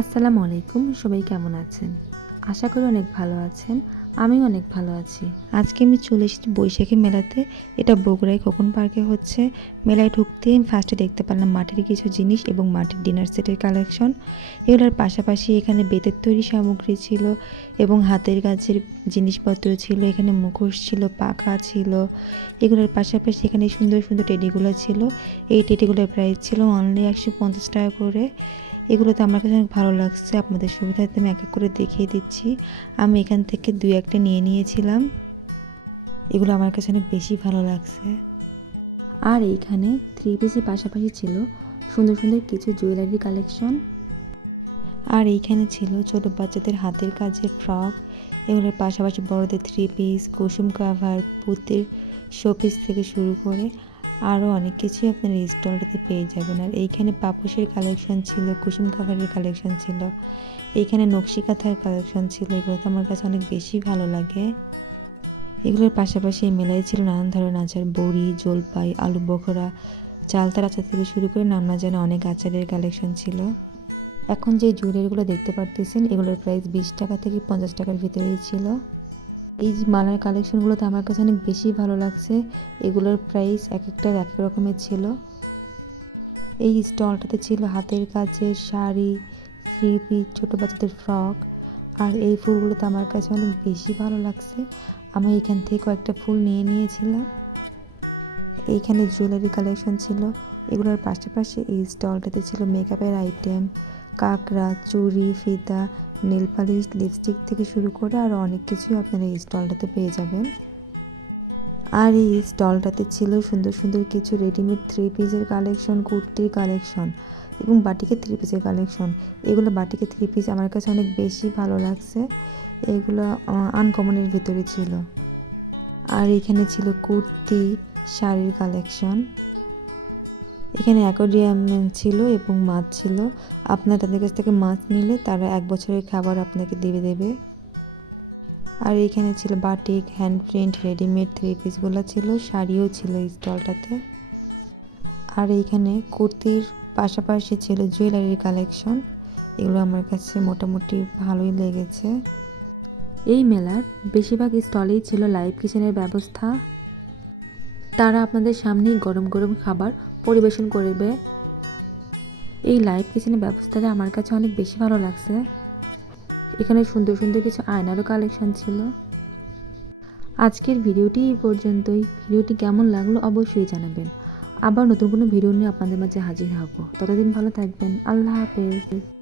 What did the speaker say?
আসসালামু আলাইকুম, সবাই কেমন আছেন? আশা করি অনেক ভালো আছেন আমি অনেক ভালো আছি। আজকে আমি চলে এসেছি বৈশাখী মেলাতে। এটা বগুড়ায় খোকন পার্কে হচ্ছে। মেলায় ঢুকতে ফার্স্টে দেখতে পারলাম মাটির কিছু জিনিস এবং মাটির ডিনার সেটের কালেকশন এগুলোর পাশাপাশি এখানে বেতের তৈরি সামগ্রী ছিল এবং হাতের কাজের জিনিসপত্র ছিল, এখানে মুখোশ ছিল, পাখা ছিল। এগুলোর পাশাপাশি এখানে সুন্দর সুন্দর টেডিগুলো ছিল। এই টেডিগুলোর প্রাইস ছিল অনলি একশো পঞ্চাশ টাকা করে। এগুলোতে আমার কাছে অনেক ভালো লাগছে। আপনাদের সুবিধার্থে আমি এক এক করে দেখিয়ে দিচ্ছি। আমি এখান থেকে দুই একটা নিয়ে নিয়েছিলাম। এগুলো আমার কাছে অনেক বেশি ভালো লাগছে। আর এইখানে থ্রি পিসের পাশাপাশি ছিল সুন্দর সুন্দর কিছু জুয়েলারি কালেকশন আর এইখানে ছিল ছোট বাচ্চাদের হাতের কাজের ফ্রক এগুলোর পাশাপাশি বড়দের থ্রি পিস কুসুম কাভার পুতির শোপিস থেকে শুরু করে আরও অনেক কিছুই আপনার এই স্টলটাতে পেয়ে যাবেন। আর এইখানে পাপোশের কালেকশন ছিল, কুসুম কাভারের কালেকশন ছিল, এইখানে নকশি কাঁথার কালেকশন ছিল, এগুলো তো আমার কাছে অনেক বেশি ভালো লাগে। এগুলোর পাশাপাশি এই মেলায় ছিল নানান ধরনের আচার, বড়ি, জলপাই, আলু বখরা চালতার আচার থেকে শুরু করে নাম না জানা অনেক আচারের কালেকশন ছিল। এখন যে জুয়েলারিগুলো দেখতে পারতেছেন, এগুলোর প্রাইস বিশ টাকা থেকে পঞ্চাশ টাকার ভিতরেই ছিল। এই মালার কালেকশনগুলো তো আমার কাছে অনেক বেশি ভালো লাগছে, এগুলোর প্রাইস এক একটার এক এক রকমের ছিল। এই স্টলটাতে ছিল হাতের কাজের শাড়ি থ্রি পিস ছোটো বাচ্চাদের ফ্রক আর এই ফুলগুলো তো আমার কাছে অনেক বেশি ভালো লাগছে। আমি এখান থেকে কয়েকটা ফুল নিয়ে নিয়েছিলাম। এইখানে জুয়েলারি কালেকশন ছিল। এগুলোর পাশাপাশি এই স্টলটাতে ছিল মেকআপের আইটেম কাঁকড়া, চুড়ি, ফিতা নেল পালিশ লিপস্টিক থেকে শুরু করে আরও অনেক কিছুই আপনারা এই স্টলটাতে পেয়ে যাবেন। আর এই স্টলটাতে ছিল সুন্দর সুন্দর কিছু রেডিমেড থ্রি পিসের কালেকশন কুর্তির কালেকশন এবং বাটিকে থ্রি পিসের কালেকশন এগুলো বাটিকে থ্রি পিস আমার কাছে অনেক বেশি ভালো লাগছে। এগুলো আনকমনের ভিতরে ছিল। আর এখানে ছিল কুর্তি, শাড়ির কালেকশন এখানে অ্যাকোরিয়াম ছিল এবং মাছ ছিল। আপনার তাদের কাছ থেকে মাছ নিলে তারা এক বছরের খাবার আপনাকে দেবে দেবে। আর এখানে ছিল batik hand print readymade three পিসগুলো ছিল, শাড়িও ছিল এই স্টলটাতে। আর এইখানে কুর্তির পাশাপাশি ছিল জুয়েলারির কালেকশন এগুলো আমার কাছে মোটামুটি ভালোই লেগেছে। এই মেলার বেশিরভাগ স্টলেই ছিল লাইভ কিচেনের ব্যবস্থা। তারা আপনাদের সামনেই গরম গরম খাবার পরিবেশন করবে। এই লাইভ কিচেনের ব্যবস্থাটা আমার কাছে অনেক বেশি ভালো লাগছে। এখানে সুন্দর সুন্দর কিছু আয়নারও কালেকশন ছিল। আজকের ভিডিওটি এই পর্যন্তই। ভিডিওটি কেমন লাগল অবশ্যই জানাবেন। আবার নতুন কোনো ভিডিও নিয়ে আপনাদের মাঝে হাজির হব। ততদিন ভালো থাকবেন। আল্লাহ হাফেজ।